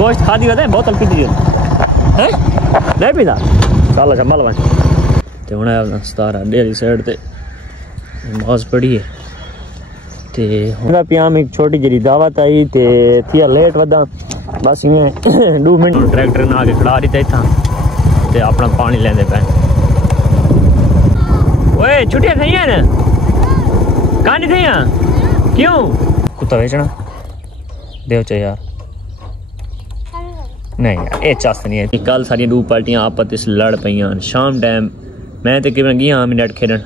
गोश्त खा दी है बोतल पी दी है नहीं पीता चल चम्बल बन तो हूँ अपना सतारा डेली साइड से नमाज पढ़ी है तो हूँ पियाम एक छोटी जी दावत आई तो थी लेट वदा बस इवें 2 मिनट ट्रैक्टर ना आके खड़ा रही था इतना तो अपना पानी लेंदे पे ओए छुट्टियां थी न कहाँ नहीं थी क्यों कुत्ता बेचना देव च यार नहीं यार ये चास्त नहीं है कल सारी 2 पार्टियां आपस लड़ पईयां शाम टाइम मैं तो किवन गया मिनट खेलन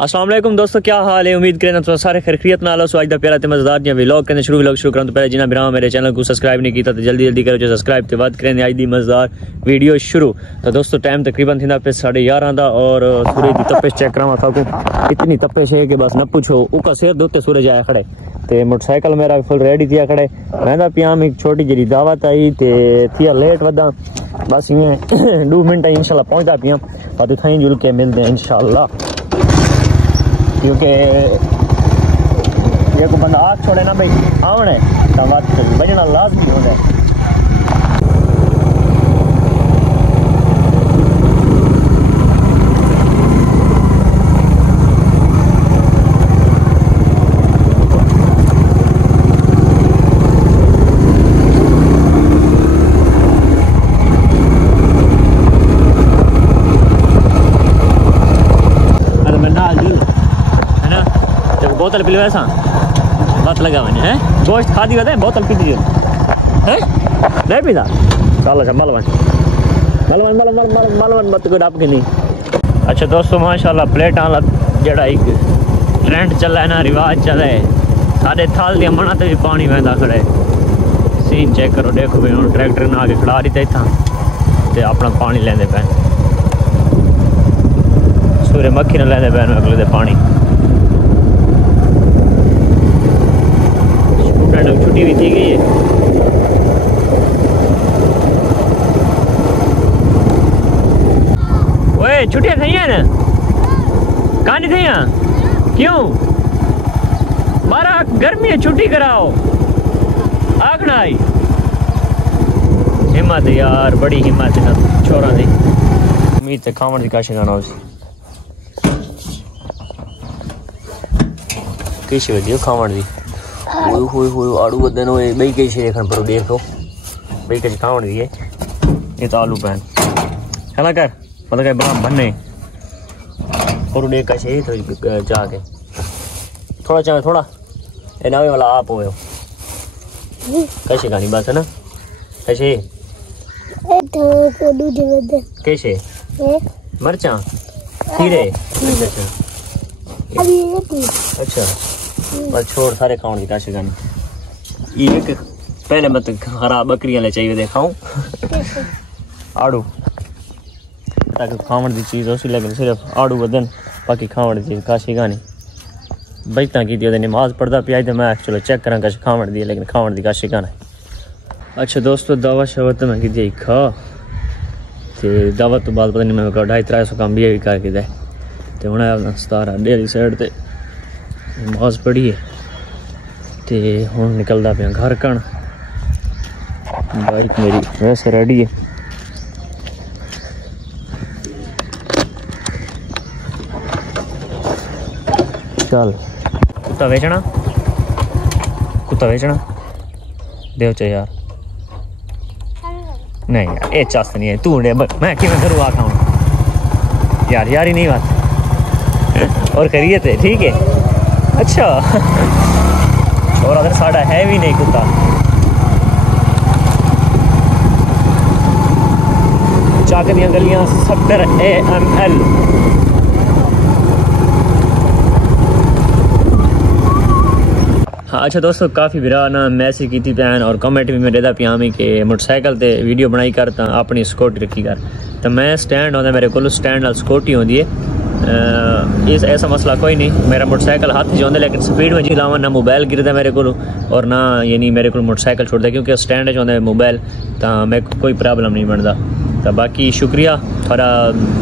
अस्सलाम वालेकुम दोस्तों क्या हाल है उम्मीद करें तो सारे खैरियत नाल हो आज दा प्यारा ते मजेदार जिहा व्लॉग करने व्लॉग शुरू करूं तो पहले जिन्हें बिरा मेरे चैनल को सब्सक्राइब नहीं किया तो जल्दी करो जो सब्सक्राइब ते बात करें आज दी मजेदार वीडियो शुरू तो दोस्तों टाइम तकरीबन थींदा पे 11:30 दा और सूरज की तपिश चेक करावा था को इतनी तपिश है कि बस न पूछो उका सिर दे उत्ते सूरज आया खड़े ते मोटरसाइकिल मेरा फुल रेडी थिया खड़े मैं पियाम एक छोटी जी दावत आई ते थिया लेट वदा बस इवें 2 मिनट इंशाल्लाह पहुंचदा पिया और थई जुल के मिलते हैं इंशाल्लाह क्योंकि ये को बंदा आग छोड़े ना भाई आवन है तो बात बजना लाजमी होता है बोतल पी लो ऐसा बात लगा मैंने है गोश्त खा दी है बोतल पी दी है नहीं पीता चल चम्बल बन मत कोई डप के नहीं अच्छा दोस्तों माशाल्लाह प्लेट वाला जड़ा एक ट्रेंड चला है ना रिवाज चला है साढ़े थाल दिया मना तो भी पानी बहता खड़े सीन चेक करो देखो भाई हूँ ट्रैक्टर ना आके खड़ा रही था इतना तो अपना पानी लेंदे पे सूर्य मक्खी ने लेंदे पे अगले दे पानी छुट्टी भी थी गई है ओए छुट्टियां थी न कहाँ नहीं थी क्यों मारा गर्मी है छुट्टी कराओ आखना आई हिम्मत यार बड़ी हिम्मत है ना छोरा दी उम्मीद से खावन की काशी गाना किसी वजह खावन दी आड़ू बदन हुए बई कई शे देखने पर देखो बई कच खावन दिए ये तो आलू पैन है ना कर मतलब क्या बना बनने और देख कशे तो जाके थोड़ा चाहे थोड़ा ये नावे वाला आप हो कैसे गानी बात है ना कैसे कैसे मरचा खीरे अच्छा बस छोड़ सारे खाने की काशी गानी ये पहले मत हरा बकरियां ले चाहिए देखाऊं आड़ू ताकि खावन की चीज़ उसी लेकिन सिर्फ आड़ू बदन बाकी खावन की चीज़ काशी गानी बचता की नमाज पढ़ता पिया तो मैं चलो चेक करा कश खावन दी लेकिन खावन की काशी गाना अच्छा दोस्तों दावत शवत मैं की खा तो दावत तो बाद पता नहीं मैं 250-300 काम भी करके तो हूँ अपना सतारा डेली साइड से नमाज पढ़ी है तो हूँ निकलता पाया घर कण बाइक मेरी वैसे रेडी है चल कुत्ता बेचना देव च यार नहीं यार ये चास्त नहीं है तू मैं कि मैं घरों आ खाऊं यार यार ही नहीं बात और खैरियत है ठीक है अच्छा और अगर साड़ा है भी नहीं कुत्ता चाक दियां गलियां सफदर AML हाँ अच्छा दोस्तों काफ़ी बिरा ना मैसेज की थी पैन और कमेंट भी मेरे पिया कि मोटरसाइकिल ते वीडियो बनाई कर तो अपनी स्कूटी रखी कर तो मैं स्टैंड होता मेरे को स्टैंड नाल स्कूटी होती है इस ऐसा मसला कोई नहीं मेरा मोटरसाइकिल हाथ च होंगे लेकिन स्पीड में जी लावा ना मोबाइल गिरता मेरे को और ना यानी मेरे को मोटरसाइकिल छोड़ता क्योंकि स्टैंड च मोबाइल तो मेरे को कोई प्रॉब्लम नहीं बनता तो बाकी शुक्रिया थोड़ा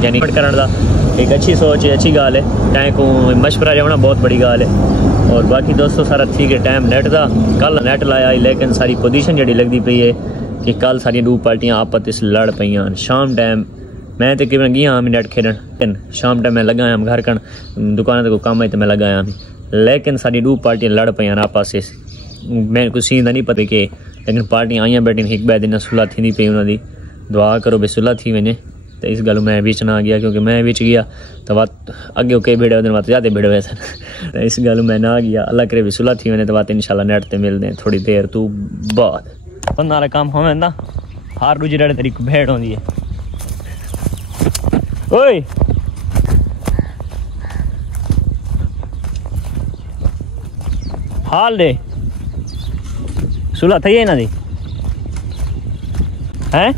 यानी करने का एक अच्छी सोच है अच्छी गाल है तैं को मशवरा देना बहुत बड़ी गाल है और बाकी दोस्तों सारा ठीक है टाइम नेट का कल नेट लाया लेकिन सारी पोजीशन जी लगती पई है कि कल सारी दो पार्टियां आपस लड़ पईयां शाम टाइम मैं तो किवन गया हम नेट खेलन शाम टाइम मैं लगा हम घर कन दुकान ते को काम है तो मैं लगा लेकिन सारी दो पार्टियां लड़ पईयां आपस मैं कुछ सीन नहीं पता कि लेकिन पार्टियां आईयां बैठी एक ॿ दिन सुलह थी पई उन्होंने दुआ करो भाई सुलह थी वने तो इस गल मैं बीच ना गया क्योंकि मैं बीच गया तो बात अगे कई भेड़े दिन बात ज़्यादा भेड़े हुए सन इस गल मैं ना गया अल्लाह करे भी सुलह थी वने तो बात इंशाल्लाह नेट ते मिलते हैं थोड़ी देर तू बाद बंदा वाला काम होवे ना हर दूजे डेढ़ तरीक भेड़ होंदी है ओए हाल दे सुलह थी है ना दी हैं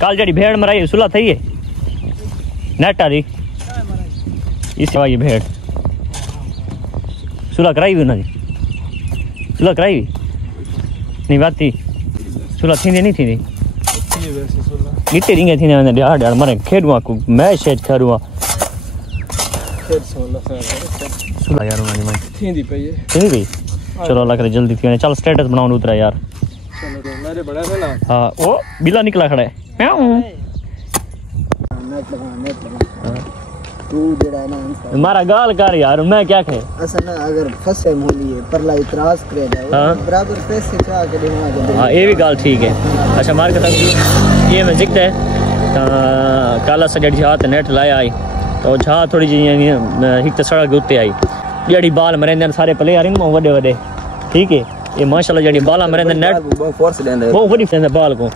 कल जड़ी भेड़ मराई सुलह थी है नेटा दी इस ये भेड़ सुलह कराई हुई उन्होंने सुलह कराई हुई नहीं बात थी सुलह थी नहीं थी गिट्टे रिंगे थी ना ड्याड़ ड्याड़ मरे खेडुआ को मैं शेज करूँगा सुलह यार उन्होंने मैं थी पई चलो अल्लाह करे जल्दी थी चल स्टेटस बनाओ उतरा यार मेरे बड़ा है ना हाँ ओ बिला निकला खड़ा है मारा गाल कर यार मैं क्या कहे असल ना अगर फंसे मोली है परला इतराज करे बराबर पैसे चाह के देवा हां ये भी गाल ठीक है अच्छा मार के ये मैं जिक्र है काला सगड़ हाथ नेट लाया आई तो झा थोड़ी जी एक तो सड़क उत्ते आई जड़ी बाल मरेंदे सारे प्लेयर इन वडे वडे ठीक है ये माशाल्लाह जड़ी बाला मरेंदे नेट फोर्स देंदे वो वडी देंदे बाल को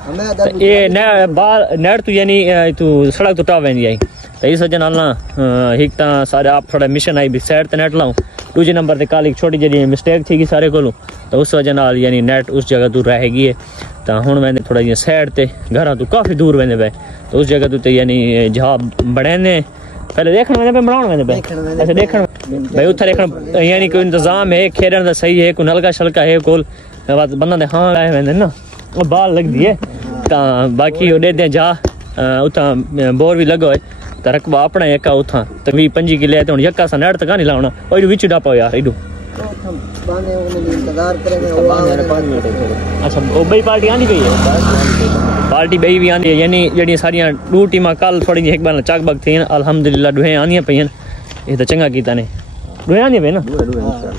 ये ने बाल नेट तो यानी तू सड़क तो टा वेंदी आई तो इस वजह नाल ना एक ता सारे आप थोड़ा मिशन आई भी साइड ते नेट लाऊं दूजे नंबर ते काली छोटी जड़ी मिस्टेक थी कि सारे कोलो तो उस वजह नाल यानी नेट उस जगह दूर रहेगी है तो हुन मैंने थोड़ा ये साइड ते घर तो काफी दूर वेंदे पे तो उस जगह तो यानी जहा बड़ेने पहले देखने में बनाने में पे अच्छा देखने भाई उधर देखना यानी कोई इंतजाम है खेलन दा सही है कोई नलका शलका है कोल बंदा दे हां आए वेंदे ना वो बाल लग दिए ता बाकी ओ दे दे जा उथा बोर भी लगो है तो रकबा अपना एक उथा तो 20-25 किले तो यक्का सा नेट तक नहीं लावना ओई विच डापो यार इडू बाने उन्हें इंतजार करेंगे ओ 5 मिनट अच्छा ओ बई पार्टी आनी गई है पार्टी बई भी आनी है यानी जड़ी सारियां दो टीमां कल थोड़ी एक बार चक बक थी अल्हम्दुलिल्लाह दुहे आनियां पईन ये तो चंगा कीता ने दुहे आनियां पे ना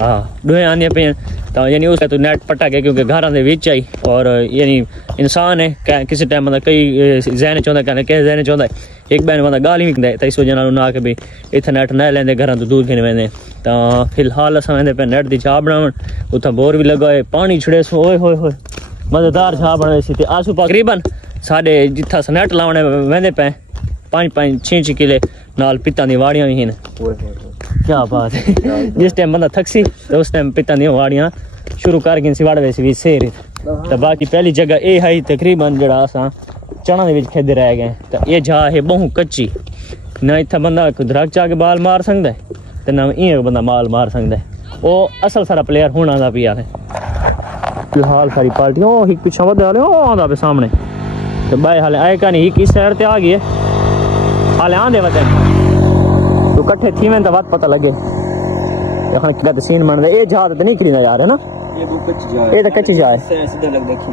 हां दुहे आनियां पे तो यानी उसका तो नेट पटा गया क्योंकि घरां दे विच आई और यानी इंसान है किसी टाइम मतलब कई जहन चाहता कहने के जहन चाहता एक बार बंदा गाली भी तो इस वजह ना कि भाई इतना नेट न लेंदे घरां तो दूर गिन वेंदे तो फिलहाल असां वेंदे पे नेट दी चाह बनावन उथा बोर भी लगा है पानी छड़े सो ओए होए होए मजेदार चाह बनाई सी ते आसू तकरीबन साडे जिथा नेट लावणे वेंदे पे 5-6 किले नाल पिता दी वाड़ियां भी हैं क्या बात है जिस टाइम बंदा थकसी तो उस टाइम पिता दी वाड़ियां शुरू कर गई सी वाड़ वैसे भी सेर तो बाकी पहली जगह ये है तकरीबन जड़ा असां चना दे विच खेदे रह गए तो ये जा है बहु कच्ची ना इतना बंदा दरख्त चा के बाल मार सकता है तो ना इं बंदा माल मार सकता है वो असल सारा प्लेयर होना दा पिया है फिलहाल सारी पार्टी ओ एक पीछे वध वाले ओ आंदा पे सामने तो बाय हाले आए का नहीं किस साइड ते आ गई है हाले आंदे वते तो इकट्ठे थी में तो बात पता लगे यहां क्या सीन बन रहा ये जहाज तो नहीं खरीदा यार है ना ये वो कच्ची जा है ये तो कच्ची जा है सीधा लग देखी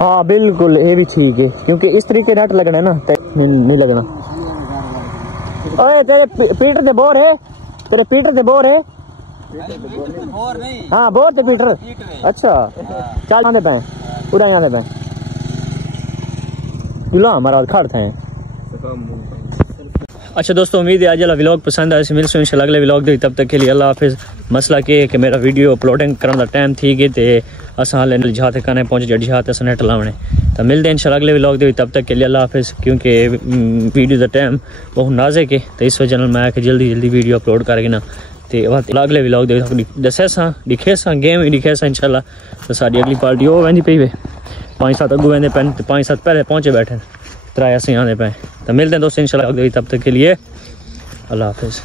हाँ बिल्कुल ये भी ठीक है क्योंकि इस तरीके नेट लगना है ना नहीं लगना ओए तेरे पीटर से बोर है तेरे पीटर से बोर है बोर नहीं हाँ बोर थे पीटर अच्छा चल आने पे पूरा आने पे बुला हमारा खड़ थे अच्छा दोस्तों उम्मीद है आज वाला व्लॉग पसंद आया मिल सो इंशाल्लाह अगले व्लॉग दे तब तक के लिए अल्लाह हाफिज मसला के कि मेरा वीडियो अपलोडिंग करने का टाइम थी गए ते असां हाले जहां तक पहुंच जड़ी जहां तक नेट लावने तो मिलते हैं इंशाल्लाह अगले व्लॉग दे तब तक के लिए अल्लाह हाफिज क्योंकि वीडियो का टाइम बहुत नाजुक है तो इस वजह मैं जल्दी वीडियो अपलोड करके ना तो अगले व्लॉग दे दसे सा दिखे सा गेम ही दिखे सा इंशाल्लाह तो साड़ी अगली पार्टी वो वेंदी पई वे 5-7 अगू वेंदे पे 5-7 पहले पहुंचे बैठे 3 असीं आने पे तो मिलते हैं दोस्तों इंशाल्लाह तब तक के लिए अल्लाह हाफिज।